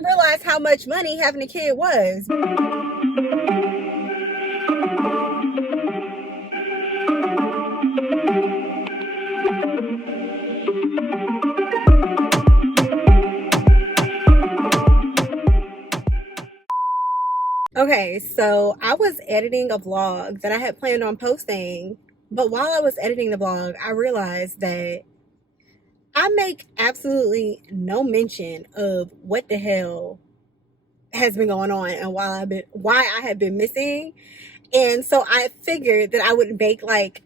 didn't realize how much money having a kid was. Okay, so I was editing a vlog that I had planned on posting, but while I was editing the vlog, I realized that I make absolutely no mention of what the hell has been going on and why I have been missing. And so I figured that I would make like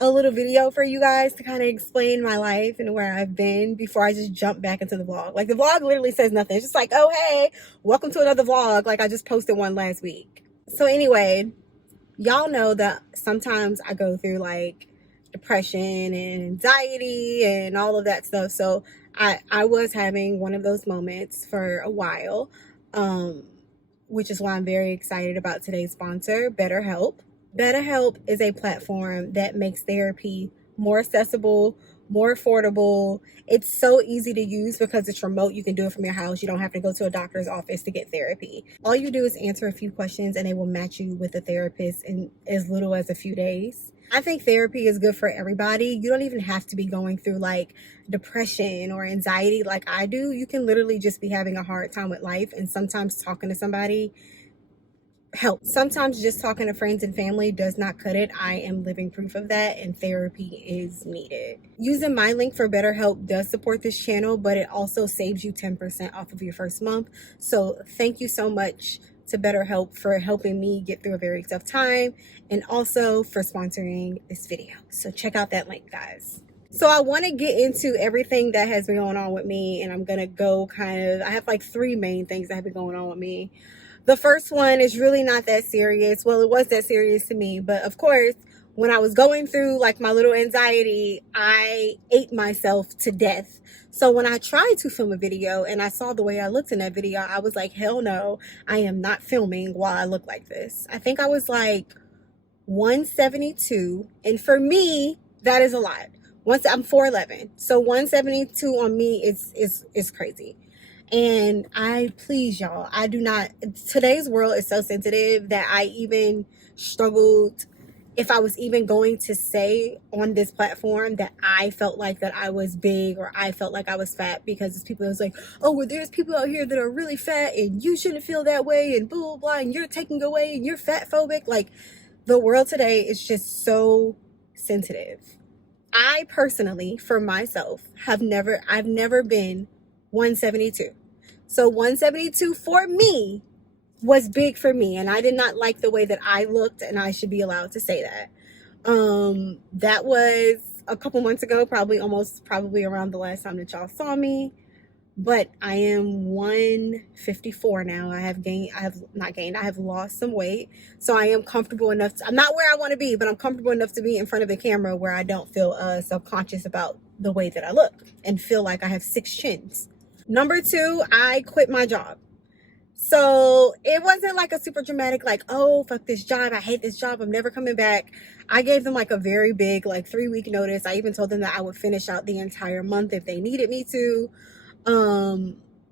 a little video for you guys to kind of explain my life and where I've been before I just jump back into the vlog. Like the vlog literally says nothing. It's just like, oh, hey, welcome to another vlog. Like I just posted one last week. So anyway, y'all know that sometimes I go through like depression and anxiety and all of that stuff. So I was having one of those moments for a while, which is why I'm very excited about today's sponsor, BetterHelp. BetterHelp is a platform that makes therapy more accessible, more affordable. It's so easy to use because it's remote. You can do it from your house. You don't have to go to a doctor's office to get therapy. All you do is answer a few questions and they will match you with a therapist in as little as a few days. I think therapy is good for everybody. You don't even have to be going through like depression or anxiety like I do. You can literally just be having a hard time with life, and sometimes talking to somebody helps. Sometimes just talking to friends and family does not cut it. I am living proof of that, and therapy is needed. Using my link for BetterHelp does support this channel, but it also saves you 10% off of your first month. So thank you so much to BetterHelp for helping me get through a very tough time, and also for sponsoring this video. So check out that link, guys. So I want to get into everything that has been going on with me, and I'm going to go I have like 3 main things that have been going on with me. The first one is really not that serious. Well, it was that serious to me, but of course, when I was going through like my little anxiety, I ate myself to death. So when I tried to film a video and I saw the way I looked in that video, I was like, hell no, I am not filming while I look like this. I think I was like 172, and for me, that is a lot. Once I'm 4'11", so 172 on me is crazy. And please y'all, I do not, today's world is so sensitive that I even struggled if I was even going to say on this platform that I felt like that I was big or I felt like I was fat, because it's people that was like, oh, well, there's people out here that are really fat and you shouldn't feel that way and blah, blah, blah, and you're taking away and you're fat phobic. Like the world today is just so sensitive. I personally, for myself, I've never been 172. So 172 for me was big for me, and I did not like the way that I looked, and I should be allowed to say that. That was a couple months ago, probably around the last time that y'all saw me. But I am 154 now. I have lost some weight. So I am comfortable enough I'm not where I want to be, but I'm comfortable enough to be in front of the camera where I don't feel self-conscious about the way that I look and feel like I have 6 chins. Number 2, I quit my job. So it wasn't like a super dramatic, like, oh, fuck this job, I hate this job, I'm never coming back. I gave them like a very big, like 3-week notice. I even told them that I would finish out the entire month if they needed me to.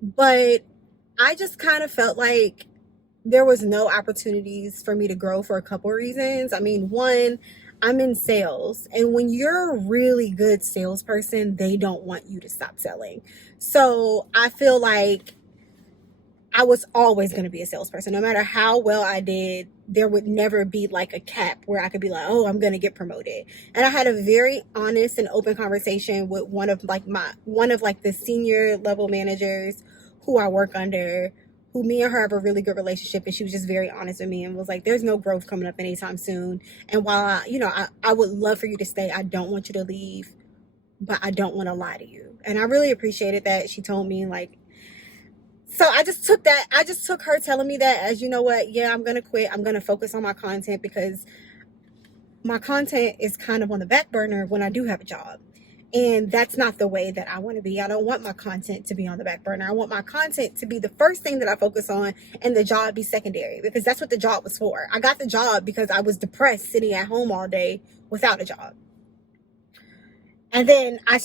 But I just kind of felt like there was no opportunities for me to grow for a couple of reasons. I mean, one, I'm in sales, and when you're a really good salesperson, they don't want you to stop selling. So I feel like I was always going to be a salesperson. No matter how well I did, there would never be like a cap where I could be like, oh, I'm going to get promoted. And I had a very honest and open conversation with one of the senior level managers who I work under, who me and her have a really good relationship. And she was just very honest with me and was like, there's no growth coming up anytime soon. And while I would love for you to stay, I don't want you to leave, but I don't want to lie to you. And I really appreciated that. She told me like, so I just took her telling me that as, you know what, yeah, I'm going to quit. I'm going to focus on my content, because my content is kind of on the back burner when I do have a job. And that's not the way that I want to be. I don't want my content to be on the back burner. I want my content to be the first thing that I focus on, and the job be secondary, because that's what the job was for. I got the job because I was depressed sitting at home all day without a job. And then I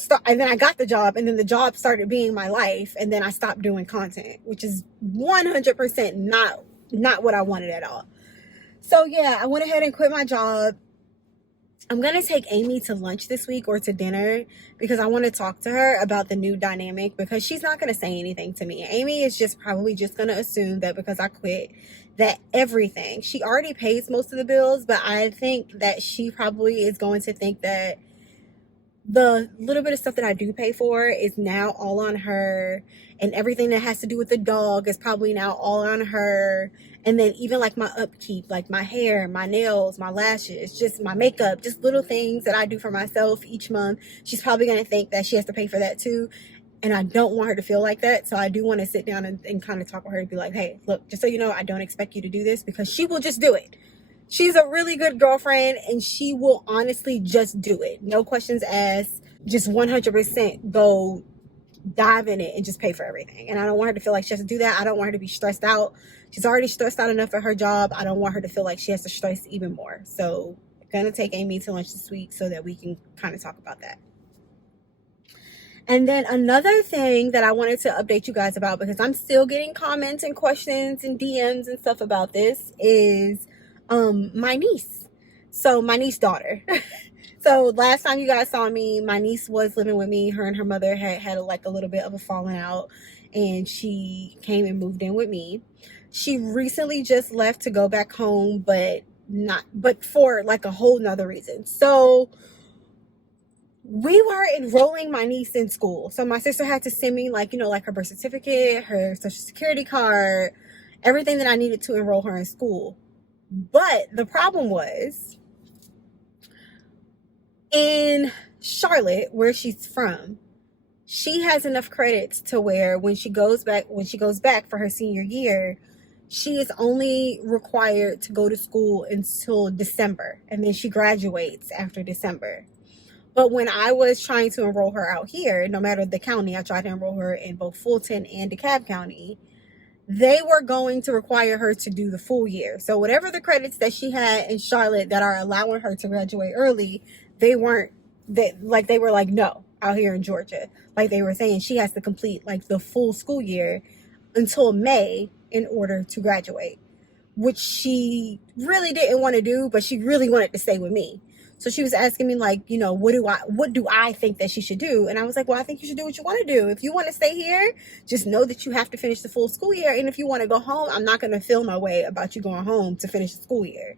got the job, and then the job started being my life, and then I stopped doing content, which is 100% not what I wanted at all. So yeah, I went ahead and quit my job. I'm going to take Amy to lunch this week, or to dinner, because I want to talk to her about the new dynamic, because she's not going to say anything to me. Amy is probably just going to assume that because I quit, that everything, she already pays most of the bills, but I think that she probably is going to think that the little bit of stuff that I do pay for is now all on her, and everything that has to do with the dog is probably now all on her. And then even like my upkeep, like my hair, my nails, my lashes, just my makeup, just little things that I do for myself each month, she's probably going to think that she has to pay for that too. And I don't want her to feel like that. So I do want to sit down and kind of talk with her and be like, hey, look, just so you know, I don't expect you to do this, because she will just do it. She's a really good girlfriend, and she will honestly just do it. No questions asked. Just 100% go dive in it and just pay for everything. And I don't want her to feel like she has to do that. I don't want her to be stressed out. She's already stressed out enough at her job. I don't want her to feel like she has to stress even more. So I'm going to take Amy to lunch this week so that we can kind of talk about that. And then another thing that I wanted to update you guys about, because I'm still getting comments and questions and DMs and stuff about this, is my niece. So my niece's daughter. So last time you guys saw me, my niece was living with me. Her and her mother had like a little bit of a falling out, and she came and moved in with me. She recently just left to go back home, but for like a whole nother reason. So we were enrolling my niece in school. So my sister had to send me like her birth certificate, her social security card, everything that I needed to enroll her in school. But the problem was, in Charlotte, where she's from, she has enough credits to where when she goes back for her senior year, she is only required to go to school until December, and then she graduates after December. But when I was trying to enroll her out here, no matter the county, I tried to enroll her in both Fulton and DeKalb County, they were going to require her to do the full year. So whatever the credits that she had in Charlotte that are allowing her to graduate early, they were like, no, out here in Georgia. Like they were saying, she has to complete like the full school year until May in order to graduate, which she really didn't want to do, but she really wanted to stay with me. So she was asking me like, what do I think that she should do? And I was like, well, I think you should do what you want to do. If you want to stay here, just know that you have to finish the full school year. And if you want to go home, I'm not going to feel my way about you going home to finish the school year.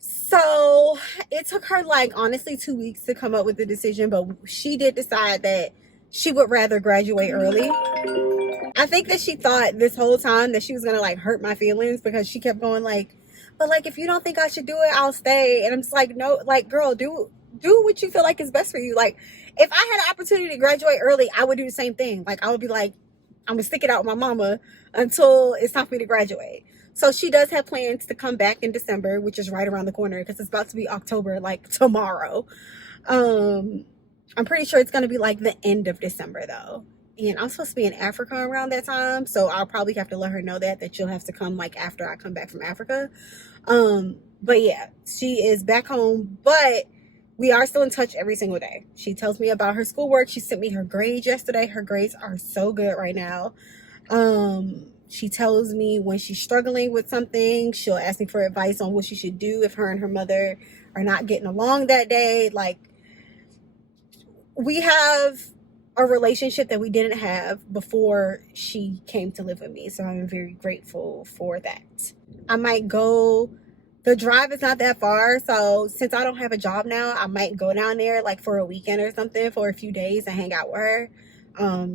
So it took her like honestly 2 weeks to come up with the decision, but she did decide that she would rather graduate early. I think that she thought this whole time that she was gonna like hurt my feelings, because she kept going like, but like, if you don't think I should do it, I'll stay. And I'm just like, no, like, girl, do what you feel like is best for you. Like, if I had an opportunity to graduate early, I would do the same thing. Like, I would be like, I'm gonna stick it out with my mama until it's time for me to graduate. So she does have plans to come back in December, which is right around the corner, because it's about to be October, like tomorrow. I'm pretty sure it's gonna be like the end of December though. And I'm supposed to be in Africa around that time, so I'll probably have to let her know that you'll have to come like after I come back from Africa. But yeah, she is back home, but we are still in touch every single day. She tells me about her schoolwork. She sent me her grades yesterday. Her grades are so good right now. She tells me when she's struggling with something, she'll ask me for advice on what she should do if her and her mother are not getting along that day. Like, we have a relationship that we didn't have before she came to live with me. So I'm very grateful for that. I might go, the drive is not that far. So since I don't have a job now, I might go down there like for a weekend or something for a few days and hang out with her.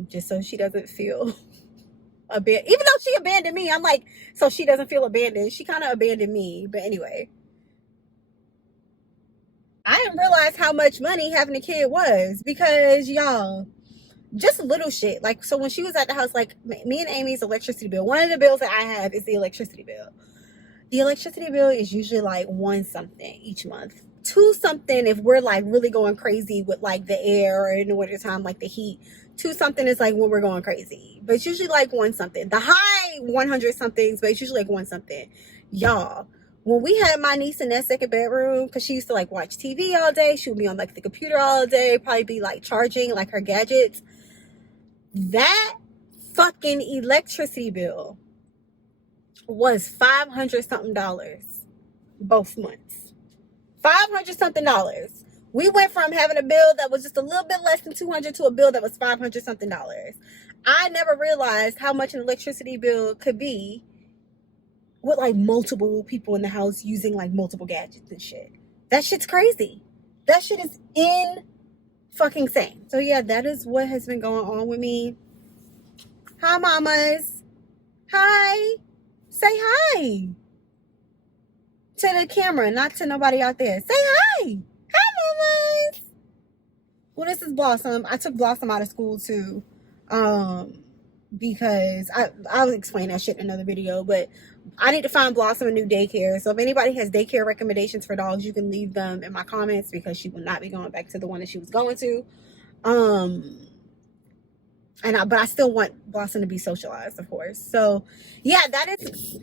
Just so she doesn't feel abandoned, even though she abandoned me. I'm like, so she doesn't feel abandoned. She kind of abandoned me. But anyway, I didn't realize how much money having a kid was, because y'all, just little shit. Like, so when she was at the house, like me and Amy's electricity bill, one of the bills that I have is the electricity bill. The electricity bill is usually like $1 something each month, $2 something if we're like really going crazy with like the air, or in the wintertime like the heat. $2 something is like when we're going crazy, but it's usually like $1 something. The high 100 somethings, but it's usually like $1 something. Y'all, when we had my niece in that second bedroom, because she used to like watch TV all day, she would be on like the computer all day, probably be like charging like her gadgets. That fucking electricity bill was $500 something both months. $500 something. We went from having a bill that was just a little bit less than $200 to a bill that was $500 something. I never realized how much an electricity bill could be with like multiple people in the house using like multiple gadgets and shit. That shit's crazy. That shit is in fucking insane. So yeah, that is what has been going on with me. Hi, mamas. Hi. Say hi to the camera, not to nobody out there. Say hi. Hi, mamas. Well, this is Blossom. I took Blossom out of school too, because I'll explain that shit in another video, but I need to find Blossom a new daycare. So if anybody has daycare recommendations for dogs, you can leave them in my comments, because she will not be going back to the one that she was going to. But I still want Blossom to be socialized, of course. So yeah, that is.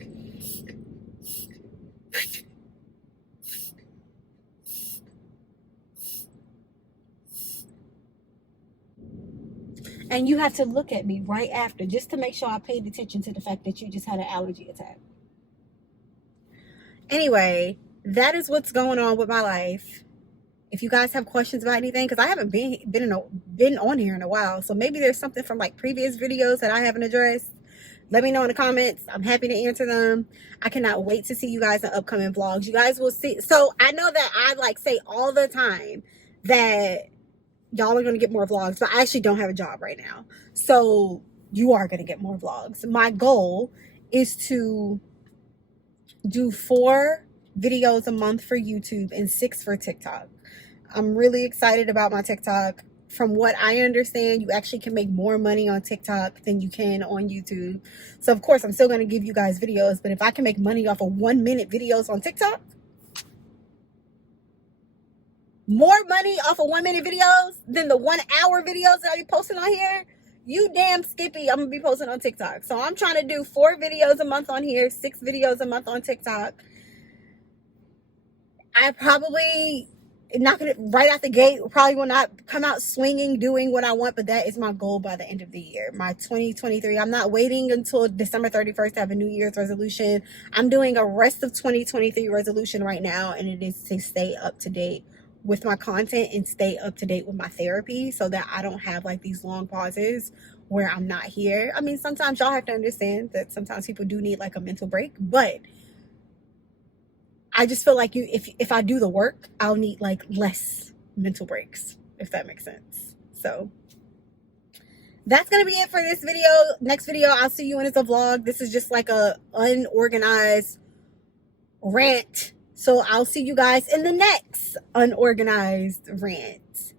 And you have to look at me right after just to make sure I paid attention to the fact that you just had an allergy attack. Anyway, that is what's going on with my life. If you guys have questions about anything, because I haven't been on here in a while, so maybe there's something from like previous videos that I haven't addressed, let me know in the comments. I'm happy to answer them. I cannot wait to see you guys in upcoming vlogs. You guys will see. So I know that I like say all the time that y'all are going to get more vlogs, but I actually don't have a job right now. So you are going to get more vlogs. My goal is to do 4 videos a month for YouTube and 6 for TikTok. I'm really excited about my TikTok. From what I understand, you actually can make more money on TikTok than you can on YouTube. So of course, I'm still going to give you guys videos, but if I can make money off of 1-minute videos on TikTok, more money off of 1-minute videos than the 1-hour videos that I be posting on here, you damn Skippy, I'm gonna be posting on TikTok. So I'm trying to do 4 videos a month on here, 6 videos a month on TikTok. I probably not gonna right out the gate, probably will not come out swinging doing what I want, but that is my goal by the end of the year. My 2023, I'm not waiting until December 31st to have a New Year's resolution. I'm doing a rest of 2023 resolution right now, and it is to stay up to date with my content and stay up to date with my therapy, so that I don't have like these long pauses where I'm not here. I mean, sometimes y'all have to understand that sometimes people do need like a mental break, but I just feel like if I do the work, I'll need like less mental breaks, if that makes sense. So that's gonna be it for this video. Next video, I'll see you when it's a vlog. This is just like a unorganized rant. So I'll see you guys in the next unorganized rant.